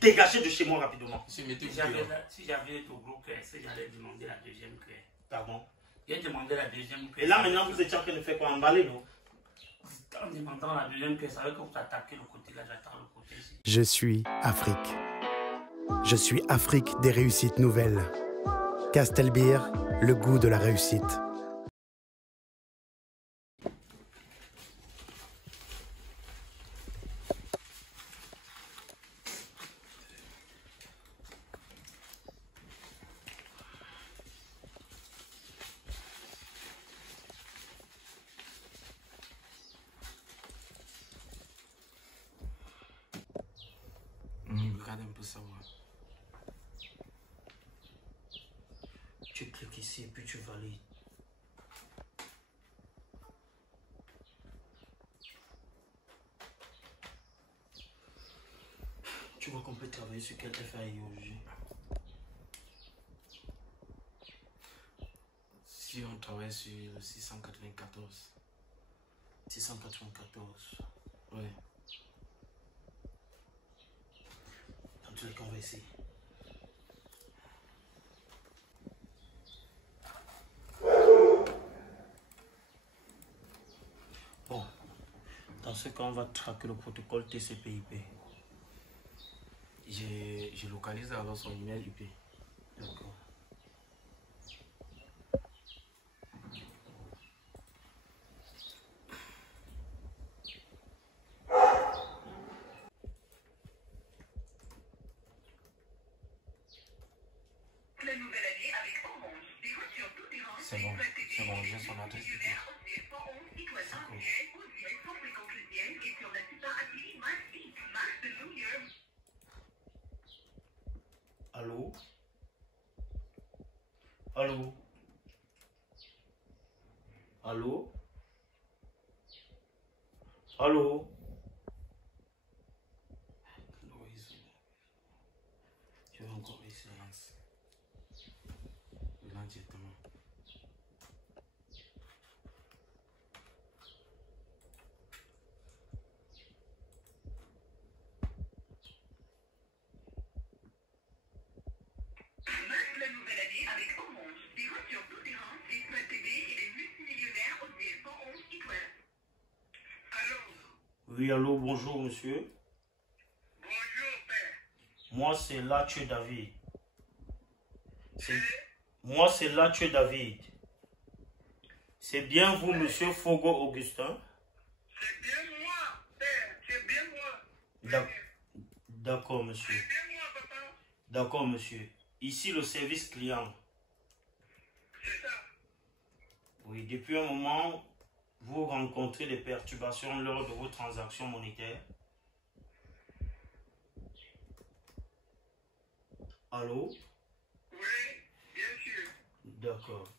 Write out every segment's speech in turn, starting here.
Dégagez de chez moi rapidement. Si j'avais ton gros cœur, j'allais demander la deuxième cœur. Pardon. J'ai demandé la deuxième cœur. Et là maintenant vous étiez en train de faire quoi? Emballer, non? En demandant la deuxième cœur, ça veut que vous attaquez le côté là, j'attends le côté ici. Je suis Afrique. Je suis Afrique des réussites nouvelles. Castelbeer, le goût de la réussite. Regarde un peu ça, moi. Tu cliques ici et puis tu valides. Tu vois qu'on peut travailler sur quel FAI aujourd'hui? Si on travaille sur le 694. 694. Oui. Dans tous les cas, on va essayer. Bon, dans ce cas, on va traquer le protocole TCP/IP. J'ai localisé alors son email IP. D'accord. C'est bon, j'ai son adresse IP. Allô? Allô? Allô? Allô? Je vais encore essayer. Là, directement. Oui, allô, bonjour monsieur. Bonjour père. Moi c'est Lathieu David. Moi c'est Lathieu David. C'est bien vous, monsieur Fogo Augustin? C'est bien moi, père. C'est bien moi. D'accord, monsieur. C'est bien moi, papa. D'accord, monsieur. Ici le service client. C'est ça. Oui, depuis un moment, vous rencontrez des perturbations lors de vos transactions monétaires. Allô? Oui, bien sûr. D'accord.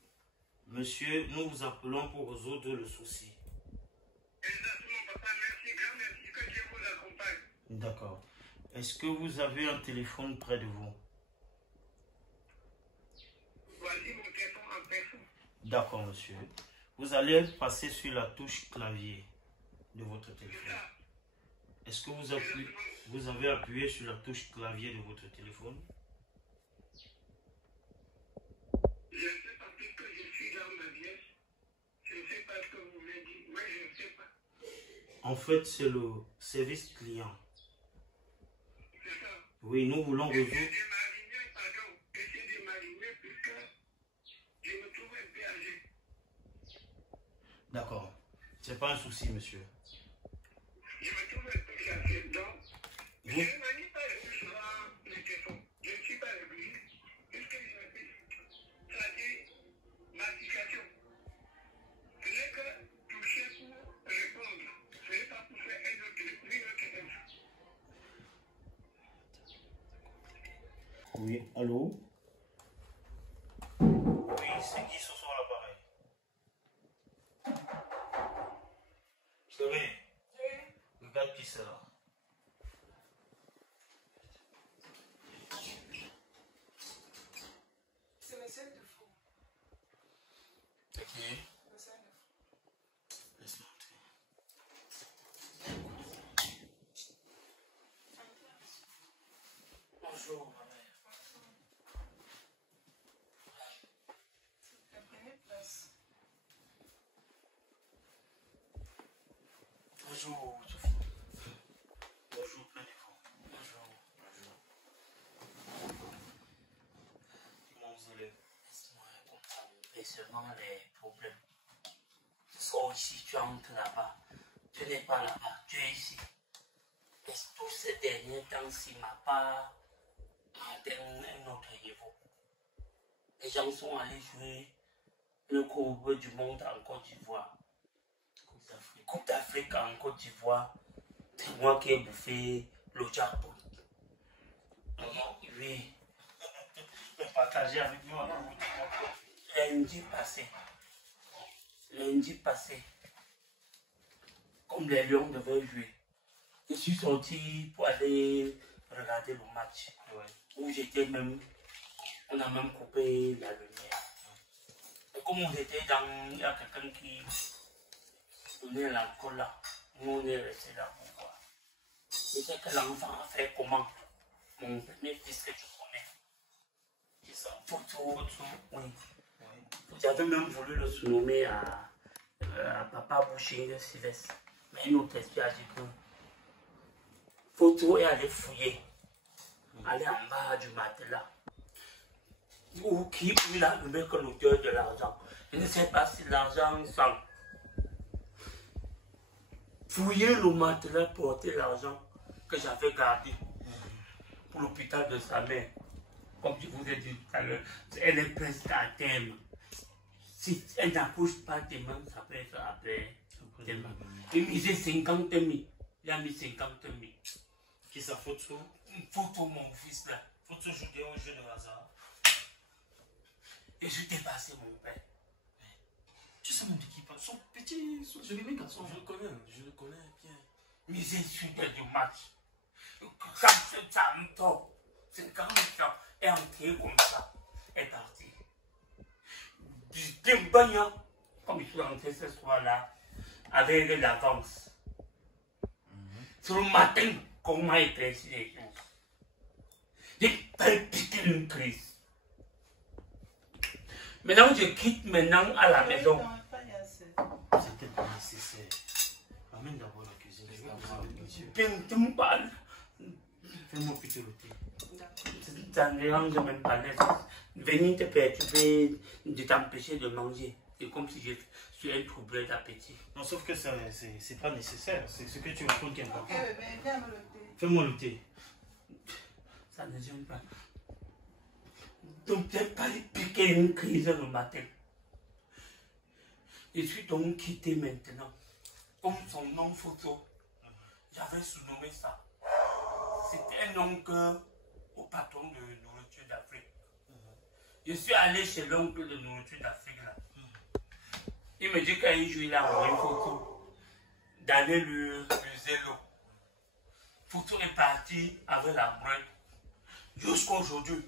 Monsieur, nous vous appelons pour résoudre le souci. Exactement, papa. Merci, grand merci que Dieu vous accompagne. D'accord. Est-ce que vous avez un téléphone près de vous? Voici mon téléphone en personne. D'accord, monsieur. Vous allez passer sur la touche clavier de votre téléphone. Est-ce que vous avez appuyé sur la touche clavier de votre téléphone? Je ne sais pas puisque je suis dans ma pièce. Je ne sais pas ce que vous voulez dire. Oui, je ne sais pas. En fait, c'est le service client. C'est ça. Oui, nous voulons résoudre. Essayez de m'aligner, pardon. Essayez de m'aligner puisque je me trouve un peu âgé. D'accord. C'est pas un souci, monsieur. Je me trouve un peu âgé. Donc, je Vous, ne manie pas le plus souvent le téléphone. Je ne suis pas le plus. Puisque je me fais traiter ma situation. Ce n'est que toucher pour répondre. Ce n'est pas pour faire une autre chose. oui, allô? Oui, c'est qui ce soir l'appareil? Chérie, regarde qui c'est là. C'est Monsieur Dufour. C'est qui? Monsieur Dufour. Laisse-moi entrer. Bonjour, ma mère. Prenez place. Bonjour, Sophie. Bonjour, prenez-vous. Bonjour. Comment vous allez? Laisse-moi comprendre. Et seulement les problèmes. Tu sors ici, tu entres là-bas. Tu n'es pas là-bas, tu es ici. Et tous ces derniers temps-ci m'a pas atteint un autre niveau. Les gens sont allés jouer le Coupe du Monde en Côte d'Ivoire. Coupe d'Afrique en Côte d'Ivoire. C'est moi qui ai bouffé le jackpot. Oui. Mais partagez avec nous. Lundi passé, comme les Lions devaient jouer, je suis sorti pour aller regarder le match. Ouais. Où j'étais même, on a même coupé la lumière. Et comme on était dans, il y a quelqu'un qui donnait l'alcool là, nous on est resté là pour voir. Et c'est que l'enfant a fait comment? Mon premier fils que tu connais. Il s'en photo. Oui. J'avais même voulu le surnommer à Papa Boucher de Sylvestre. Mais une autre esprit a dit que Photo est allé fouiller. Aller en bas du matelas. Où il a allumé que l'auteur de l'argent. Je ne sais pas si l'argent sent. Fouiller le matelas, porter l'argent que j'avais gardé pour l'hôpital de sa mère. Comme je vous ai dit tout à l'heure, elle est presque à terme. Si elle n'accouche pas demain, ça peut être après demain. Il misait 50 000. Il a mis 50 000. Qui sa photo? Une photo, mon fils là. Photo joue au jeu de hasard. Et je dépassais mon père. Tu sais mon équipe, son petit, son bébé garçon. Je le connais bien. Misé sur du match. Quand ça me tombe, c'est quand même est entré comme ça. Est parti. J'étais bagnant, comme je suis rentré ce soir-là, avec l'avance. Sur le matin, comment éclairci les choses. J'ai piqué une crise. Maintenant, je quitte maintenant à la maison. C'était pas nécessaire. Amène d'abord la cuisine. Je vais vous amener, monsieur. Tu me parles. Fais-moi plutôt le thé. Ça ne dérange même pas. Venir te perturber, de t'empêcher de manger. C'est comme si je suis un troublé d'appétit. Non, sauf que c'est pas nécessaire. C'est ce que tu racontes qui est important. Ok, bébé, viens me le thé. Fais-moi le thé. Ça ne gêne pas. Donc, j'ai pas piqué une crise le matin. Je suis donc quitté maintenant. Comme son nom photo, j'avais surnommé ça. C'était un oncle au patron de nourriture d'Afrique. Je suis allé chez l'oncle de nourriture d'Afrique là. Il me dit qu'un jour il a envoyé une photo d'aller le zélo. Photo est parti avec la brette. Jusqu'à aujourd'hui,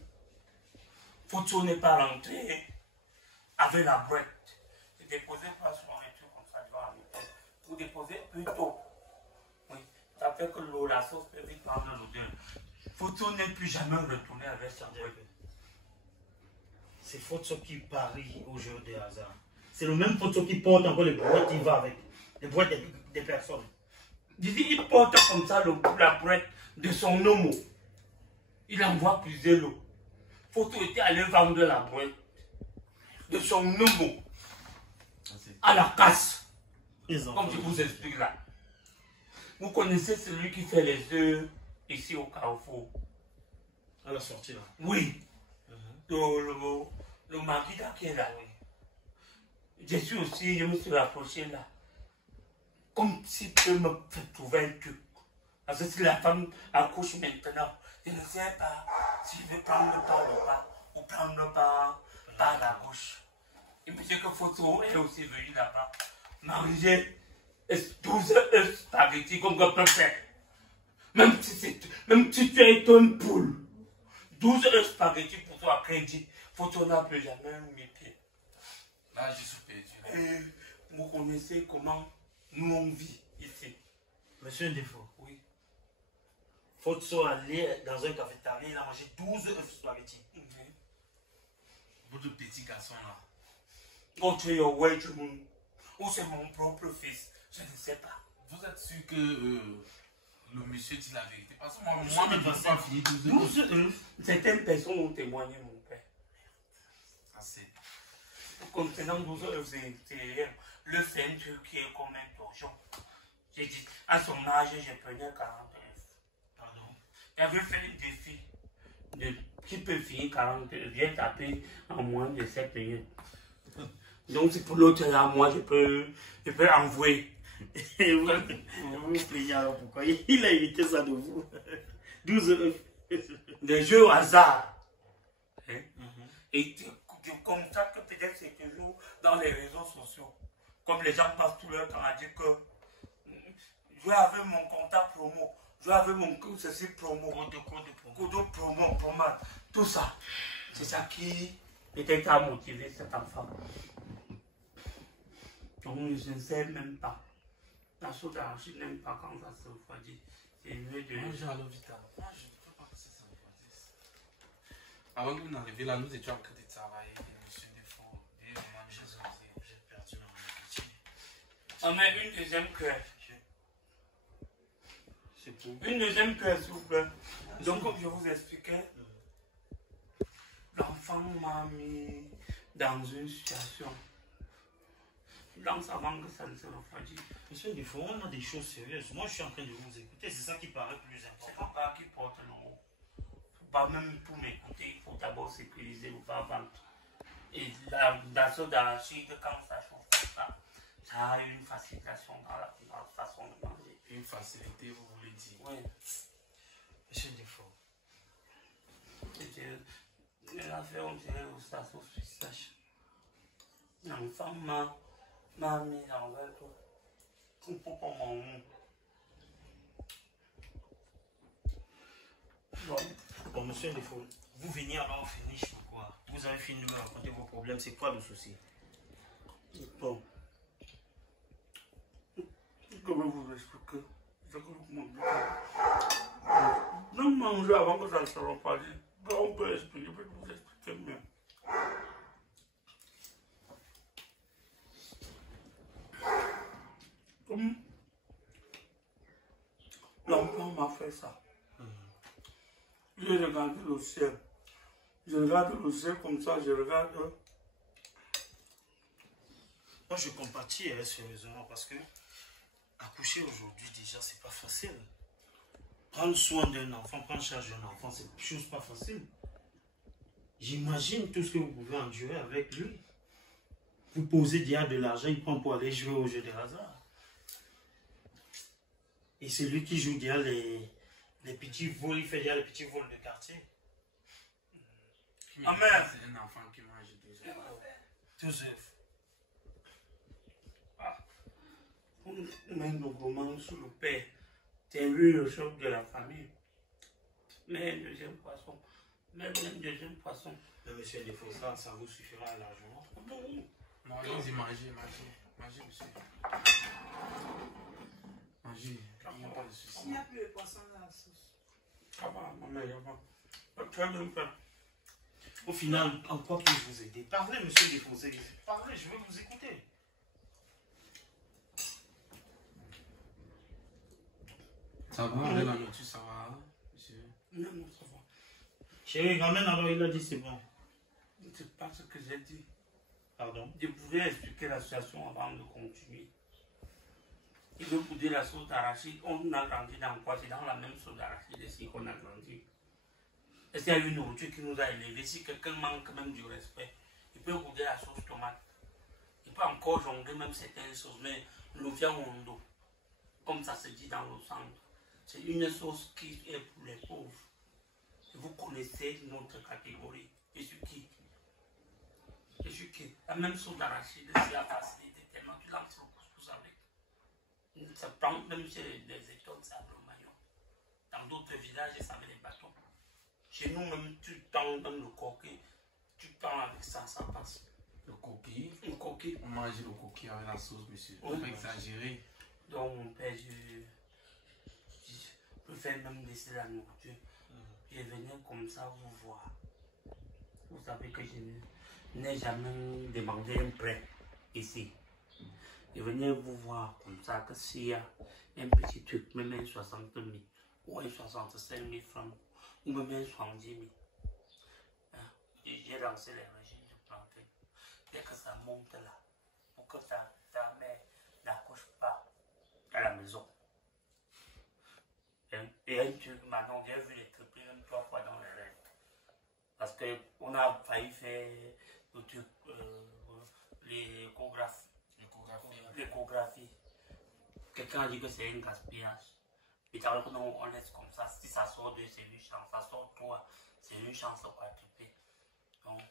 Photo n'est pas rentré avec la brette. J'ai déposé pas sur un truc comme ça devant la maison. Vous déposez plus tôt. Oui, ça fait que la sauce peut vite prendre l'odeur. Photo n'est plus jamais retourné avec sa brette. C'est Photo qui parie au jeu de hasard. C'est le même Photo qui porte encore les boîtes, il va avec. Les boîtes des personnes. Je dis, il porte comme ça la brette de son homme. Il envoie plusieurs lots. Photo était allé vendre la brette de son homme à la casse. Comme je vous explique là. Vous connaissez celui qui fait les œufs ici au Carrefour? À la sortie là. Oui. Le mari là qui est là. Je suis aussi, je me suis rapproché là. Comme si tu me fait trouver un truc. Parce que si la femme accouche maintenant, je ne sais pas si je vais prendre par le bas ou prendre par la gauche. Il me dit que Photo est aussi venu là-bas manger 12 œufs spaghettis comme que peut faire. Même si tu es une poule, 12 œufs spaghettis pour toi à crédit, Photo n'a plus jamais mis pied. Là, je suis perdu. Et vous connaissez comment nous on vit ici. Monsieur Ndefo, Oui. Fotso allait dans un cafétéria, il a mangé 12 œufs spaghetti. Votre petit garçon là. Oh, tu es ouais, tu mon. Ou c'est mon propre fils. Je ne sais pas. Vous êtes sûr que le monsieur dit la vérité? Parce que moi ne peux pas finir 12 œufs. 12 œufs. Certaines personnes ont témoigné, mon père. Ça c'est. Concernant 12 œufs, c'est rien. Le fait un truc qui est comme un torchon. J'ai dit, à son âge, je prenais 40 œufs. Pardon. J'avais fait un défi. Qui peut finir 40 œufs, viens taper en moins de 7 minutes. Donc, c'est pour l'autre là, moi, je peux envoyer. Et vous vous plaignez alors pourquoi il a évité ça de vous? 12 œufs. Des jeux au hasard. Hein? Et tu constates que peut-être c'est toujours dans les réseaux sociaux. Comme les gens passent tout leur temps à dire que je avec mon contact promo, je avec mon ceci promo, code promo, tout ça. C'est ça qui peut-être a motivé cet enfant. Donc je ne sais même pas. La chose d'argile n'aime pas quand ça se refroidit. C'est mieux de... Moi j'ai à l'hôpital. Moi je ne peux pas que ça se refroidisse. Avant que vous n'arriviez là, nous étions en train de travailler. Monsieur Defoe, et moi j'ai perdu mon appétit. On met une deuxième cuillère. C'est pour Une deuxième cuillère, s'il vous plaît. Donc, comme je vous expliquais, l'enfant m'a mis dans une situation. Donc, avant que ça ne se refroidisse. Monsieur Defoe, on a des choses sérieuses. Moi, je suis en train de vous écouter. C'est ça qui paraît plus C'est important. pas qui porte le nom. Pas même pour m'écouter, il faut d'abord sécuriser ou pas vendre. Et l'assaut d'arachide, quand ça chauffe, ça a une facilitation dans la façon de manger. Une facilité, vous voulez dire? Oui. Monsieur Defoe. La fait, on dirait au station sèche. L'enfant m'a mis dans un tout pour mon nom. Bon, monsieur Defoe, vous venez alors au finish pourquoi? Vous avez fini de me raconter vos problèmes, c'est quoi le souci? Bon. Comment vous expliquer? Non, manger avant que ça ne se refroidisse. On peut expliquer, je peux vous expliquer mieux. Comme l'enfant m'a fait ça. J'ai regardé le ciel. Je regarde le ciel comme ça, je regarde. Moi, je compatis sérieusement parce que accoucher aujourd'hui, déjà, c'est pas facile. Prendre soin d'un enfant, prendre charge d'un enfant, c'est une chose pas facile. J'imagine tout ce que vous pouvez endurer avec lui. Vous posez déjà de l'argent, il prend pour aller jouer au jeu de hasard. Et c'est lui qui joue déjà les petits vols, il fait déjà les petits vols de quartier. Amen. C'est un enfant qui mange 12 œufs. 12 œufs. Même nos romans sous le père, c'est lui le chef de la famille. Mais un deuxième poisson. Même un deuxième poisson. Mais monsieur Defoe, ça vous suffira largement. Non, allez-y, mangez, monsieur. Mangez. Il n'y a pas de souci. Il n'y a plus de poisson dans la sauce. Ça va, maman, il va. Tu vas me faire. Au final, en quoi puis-je vous aider? Parlez, monsieur Defoe, parlez, je veux vous écouter. Ça va, avec la nourriture, ça va, monsieur? Non, ça va. Chérie, ramène alors, il a dit c'est bon. C'est pas ce que j'ai dit. Pardon. Je pouvais expliquer la situation avant de continuer. Il veut poudrer la sauce d'arachide. On a grandi dans quoi? C'est dans la même sauce d'arachide ici qu'on a grandi. Et c'est une nourriture qui nous a élevés. Si quelqu'un manque même du respect, il peut goûter la sauce tomate. Il peut encore jongler même certaines sauces, mais le viandondo, comme ça se dit dans le centre, c'est une sauce qui est pour les pauvres. Vous connaissez notre catégorie. Je suis qui? Je suis qui? La même sauce d'arachide, c'est la facilité tellement tu lances le couscous avec. Ça prend même chez les étoiles, ça le maillot. Dans d'autres villages, ça met les bâtons. Chez nous, même, tu tends même le coquille. Tu tends avec ça, ça passe. Le coquille? Le coquille. On mange le coquille avec la sauce, monsieur. On Oui. peut exagérer. Donc, mon père, préfère même laisser la nourriture. Je venais comme ça vous voir. Vous savez que je n'ai jamais demandé un prêt ici. Je venais vous voir comme ça, que s'il y a un petit truc, même un 60 000 ou un 65 000 francs, ou même un 70 000. J'ai lancé les régimes de planter. Dès que ça monte là, pour que ta mère n'accouche pas à la maison. Et un truc, maintenant, j'ai vu les tripler même 3 fois dans les rêves. Parce qu'on a failli faire le truc, l'échographie. L'échographie. Quelqu'un a dit que c'est un gaspillage. Et t'as que non, on laisse comme ça. Si ça sort 2, c'est une chance. Ça sort 3, c'est une chance quadruplée. Donc,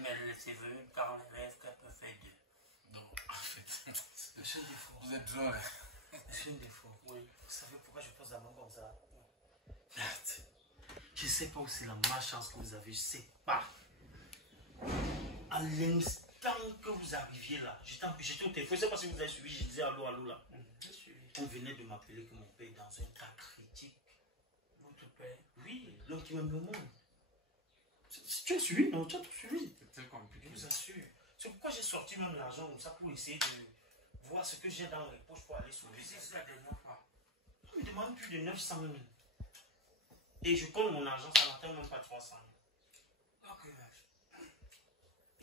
mais c'est venu dans les rêves qu'elle peut faire 2. Donc, en fait, Monsieur Défaut. vous êtes drôle. Monsieur Défaut. Oui. Vous savez pourquoi je pose la main comme ça? Je sais pas où c'est la malchance que vous avez, je sais pas. À l'instant que vous arriviez là, j'étais au téléphone, je sais pas si vous avez suivi, je disais allô, allô là. On venait de m'appeler que mon père est dans un cas critique. Votre père? Oui, l'homme qui me demande. Tu as suivi, non? Tu as tout suivi. C'était compliqué. Je vous assure. C'est pourquoi j'ai sorti même l'argent comme ça pour essayer de voir ce que j'ai dans les poches pour aller sauver. C'est la dernière fois. On me demande plus de 900 000. Et je compte mon argent, ça n'atteint même pas 300 000. Ok.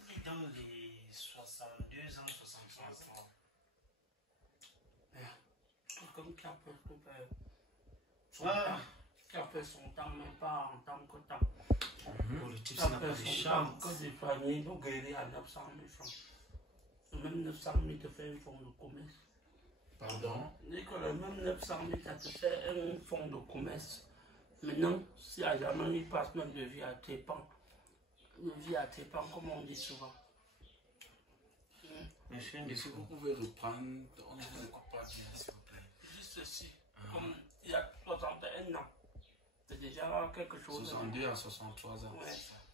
Il est dans les 62 ans, 63 ans. Comme qui a fait son temps, qui a fait son temps, même pas en tant que temps. Pour le type, ça n'a pas de chance. Que des familles nous guérir à 900 000 francs. Même 900 000 te fait un fonds de commerce. Pardon? Dès que le même 900 000 ça te fait un fonds de commerce. Maintenant, si à jamais il passe même de vie à tes pans, comme on dit souvent. Monsieur un Est-ce que vous pouvez reprendre? On ne vous écoute pas bien, s'il vous plaît. Juste ceci, comme il y a 61 ans, c'est déjà quelque chose. 62 à 63 ans. Ouais,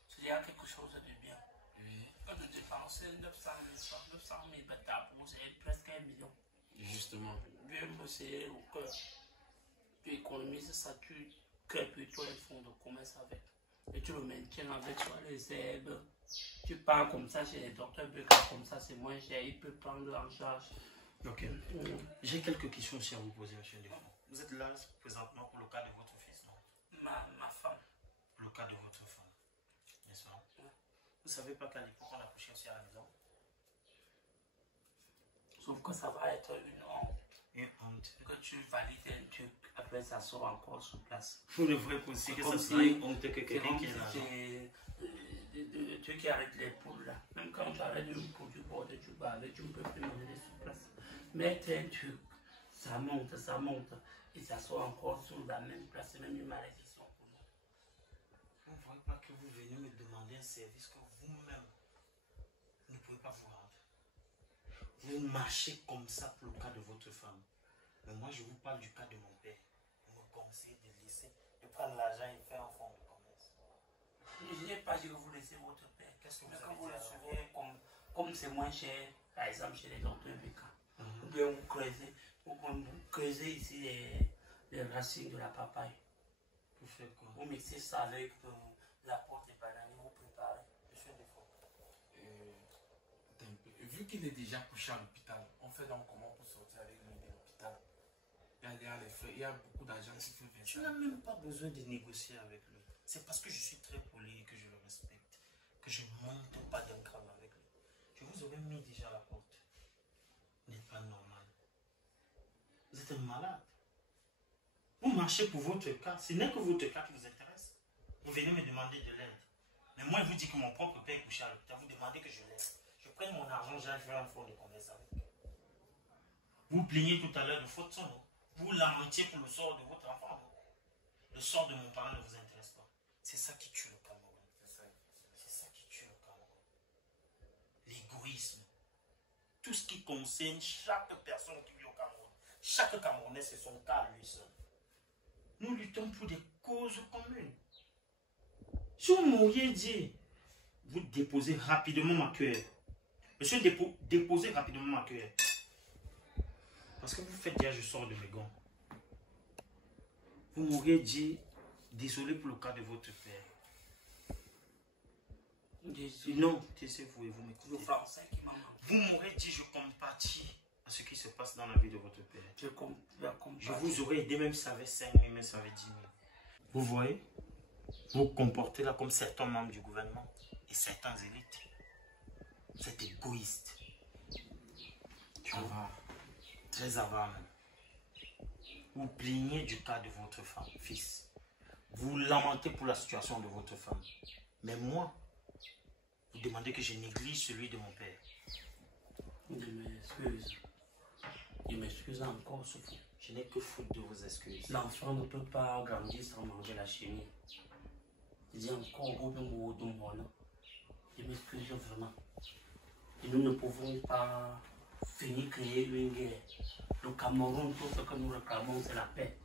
c'est déjà quelque chose de bien. Oui, Quand tu dépenses 900 000 francs, 900 000 bêta pour c'est presque 1 million. justement. Bien bosser au cœur. Tu économises ça, tu crées plutôt un fonds de commerce avec. Et tu le maintiens avec soit les herbes. Tu pars comme ça chez les docteurs Beka, comme ça c'est moins cher, il peut prendre en charge. Ok. J'ai quelques questions aussi à vous poser, monsieur Défaut. Vous êtes là présentement pour le cas de votre fils, non? Ma femme. Pour le cas de votre femme, n'est-ce pas? Vous savez pas qu'à l'époque, on a couché aussi à la maison? Sauf que ça va être une honte. Une honte. Que tu valides un truc, après ça sort encore sur place. Pour le vrai aussi, que Comme ça soit si- une honte que quelqu'un qui est là. Tu qui arrêtes les poules là. Même quand tu arrêtes une poule du bord de tu bats avec, tu ne peux plus mener sur place. Mais tu un truc, ça monte, et ça sort encore sur la même place, c'est même une malédiction pour nous. Vous ne voyez pas que vous venez me demander un service que vous-même ne pouvez pas vous rendre. Vous marchez comme ça pour le cas de votre femme. Mais moi, je vous parle du cas de mon père. Vous me conseillez de laisser, de prendre l'argent et faire un fonds de commerce. Je n'ai pas dit que vous laissez votre père. Qu'est-ce que vous Mais avez quand vous dit le alors? suivez, comme c'est moins cher, par exemple chez les docteurs Beka, ou bien vous creusez ici les racines de la papaye. Pour faire quoi? Vous mixez ça avec la peau des bananes, vous préparez. Monsieur Défaut. Attends un peu. Vu qu'il est déjà couché à l'hôpital, on fait donc comment pour sortir avec lui de l'hôpital? Il y a les frais, il y a beaucoup d'argent qu'il faut verser. Tu n'as même pas besoin de négocier avec lui. C'est parce que je suis très poli et que je le respecte que je ne monte pas d'un cran avec lui. Je vous aurais mis déjà à la porte. Vous n'êtes pas normal. Vous êtes un malade. Vous marchez pour votre cas. Ce n'est que votre cas qui vous intéresse. Vous venez me demander de l'aide. Mais moi, je vous dis que mon propre père est couché à l'hôpital. Vous demandez que je l'aide. Je prenne mon argent, j'aille faire un fonds de commerce avec. Vous plaignez tout à l'heure de faute, non? Vous lamentiez pour le sort de votre enfant, non? Le sort de mon parent ne vous intéresse pas. C'est ça qui tue le Cameroun. C'est ça qui tue le Cameroun. L'égoïsme. Tout ce qui concerne chaque personne qui vit au Cameroun. Chaque Camerounais, c'est son cas à lui seul. Nous luttons pour des causes communes. Si vous m'auriez dit, vous déposez rapidement ma cuillère. Monsieur, déposez rapidement ma cuillère. Parce que vous faites déjà, je sors de mes gants. Vous m'auriez dit, désolé pour le cas de votre père. Non, taisez-vous et vous m'écoutez. Le français qui m'a manqué. Vous m'aurez dit, je compatis à ce qui se passe dans la vie de votre père. Je vous aurais aidé même si ça avait 5 000, même si ça avait 10 000. Vous voyez? Vous vous comportez là comme certains membres du gouvernement et certains élites. C'est égoïste. Avare. Très avare même. Vous plaignez du cas de votre femme, fils. Vous lamentez pour la situation de votre femme. Mais moi, vous demandez que je néglige celui de mon père. Je m'excuse. Je m'excuse encore, Sophie. Je n'ai que foutre de vos excuses. L'enfant ne peut pas grandir sans manger la chimie. Je dis encore au même je m'excuse vraiment. Et nous ne pouvons pas finir créer une guerre. Le Cameroun, tout ce que nous réclamons, c'est la paix.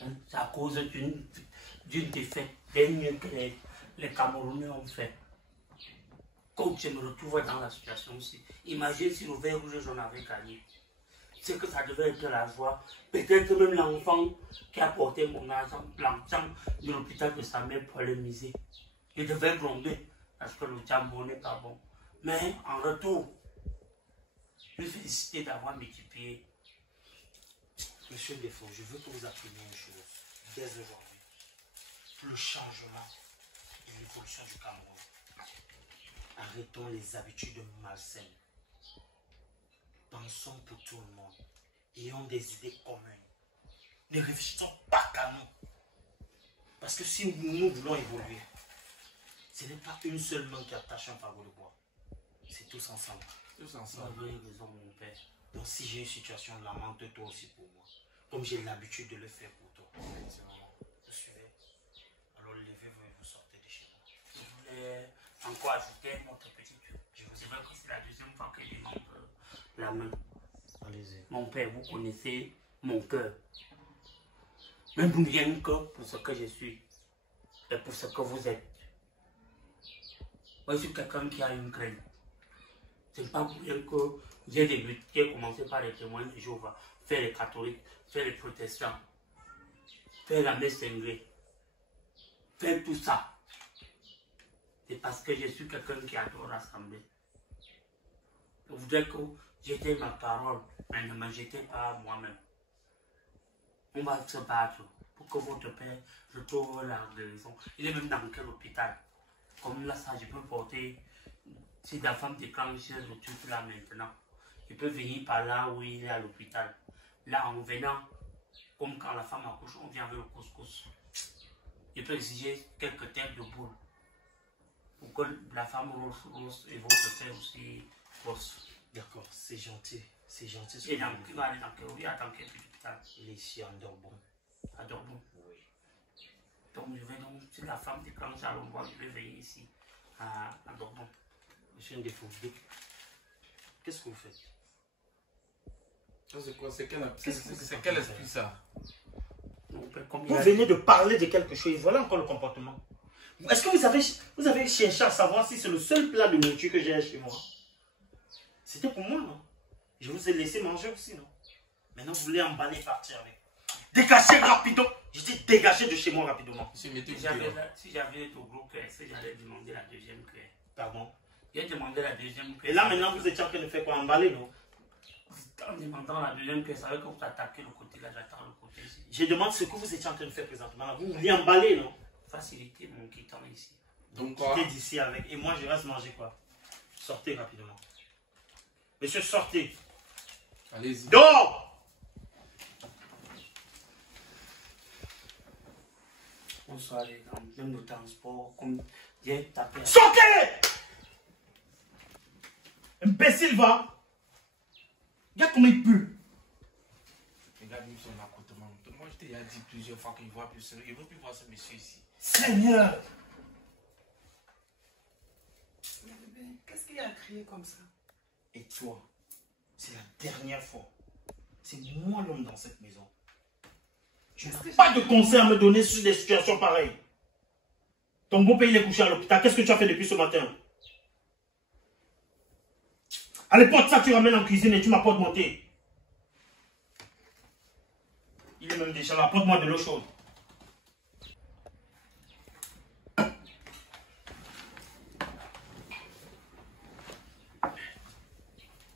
Hein? C'est à cause d'une défaite, d'un mieux que les Camerounais ont fait. Quand je me retrouve dans la situation aussi, imagine si le vert rouge j'en avais gagné. C'est que ça devait être la joie. Peut-être même l'enfant qui a porté mon argent, l'argent de l'hôpital de sa mère pour miser. Il devait gronder parce que le jambo n'est pas bon. Mais en retour, je lui félicite d'avoir multiplié. Monsieur Defoe, je veux que vous appreniez une chose dès aujourd'hui. Le changement et l'évolution du Cameroun. Arrêtons les habitudes malsaines. Pensons pour tout le monde. Ayons des idées communes. Ne réfléchissons pas qu'à nous. Parce que si nous voulons évoluer, ce n'est pas une seule main qui attache un fagot de bois. C'est tous ensemble. Tous Vous ensemble. avez raison, mon père. Donc si j'ai une situation, lamente-toi aussi pour moi. Comme j'ai l'habitude de le faire pour toi. Vous suivez? Alors levez-vous et vous sortez de chez moi. Je voulais encore ajouter notre petit truc. C'est vrai que c'est la deuxième fois que je demande la main. Allez-y. Mon père, vous connaissez mon cœur. Même rien que pour ce que je suis et pour ce que vous êtes. Moi, je suis quelqu'un qui a une crainte. C'est pas pour rien que j'ai commencé par les témoins de Jéhovah, faire les catholiques, faire les protestants, faire la messe cinglée, faire tout ça. C'est parce que je suis quelqu'un qui adore rassembler. Je voudrais que j'étais ma parole, mais ne me jetez pas moi-même. On va se battre pour que votre père retrouve la guérison. Il est même dans quel hôpital? Comme là, ça, je peux porter. Si la femme déclenche le truc là maintenant, je peux venir par là où il est à l'hôpital. Là, en venant, comme quand la femme accouche, on vient avec le couscous. Je peux exiger quelques têtes de boule pour que la femme rose et votre père aussi rose. D'accord, c'est gentil. C'est gentil. Et dans qui va aller dans quel hôpital? Il est ici en Dorbon. À Dortmund. Oui. Donc je vais donc, si la femme déclenche à l'endroit, je vais veiller ici à Dortmund. Monsieur Ndefo, qu'est-ce que vous faites? Ça, c'est quoi? C'est quel esprit ça? Donc, comme Vous venez de parler de quelque chose, voilà encore le comportement. Est-ce que vous avez cherché à savoir si c'est le seul plat de nourriture que j'ai chez moi? C'était pour moi, non? Je vous ai laissé manger aussi, non? Maintenant, vous voulez emballer et partir avec. Dégagez rapidement! Je dis dégagez de chez moi rapidement. Monsieur, mettez si j'avais ton gros cœur, est-ce que j'allais demander la deuxième cœur? Pardon? J'ai demandé la deuxième cœur. Et là, maintenant, vous étiez en train de faire quoi? Emballer, non? En demandant la deuxième cœur, ça veut que vous attaquez le côté là, j'attends le côté ici. Je demande ce que vous étiez en train de faire présentement. Vous vouliez emballer, non? Faciliter mon quittant ici. Donc quoi? Quittez d'ici avec. Et moi, je reste manger quoi? Sortez rapidement. Monsieur, sortez. Allez-y. Dors! On soit allé dans même le transport, comme j'ai tapé. Sortez! Imbécile, va! Regarde comment il pue. Regarde même son accoutrement. Moi, je t'ai déjà dit plusieurs fois qu'il ne voit plus. Il ne veut plus voir ce monsieur ici. Seigneur! Qu'est-ce qu'il a crié comme ça? Et toi, c'est la dernière fois. C'est moi l'homme dans cette maison. Tu n'as pas de conseil à me donner sur des situations pareilles. Ton beau-père, il est couché à l'hôpital. Qu'est-ce que tu as fait depuis ce matin? Allez, porte ça, tu ramènes en cuisine et tu m'apportes mon thé. Il est même déjà là. Apporte-moi de l'eau chaude.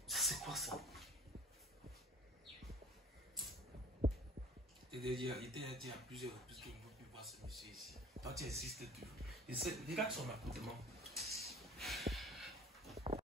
C'est quoi ça? Il t'a dit à plusieurs reprises qu'il ne veut plus voir ce monsieur ici. Toi, tu insistes toujours. Regarde son appartement.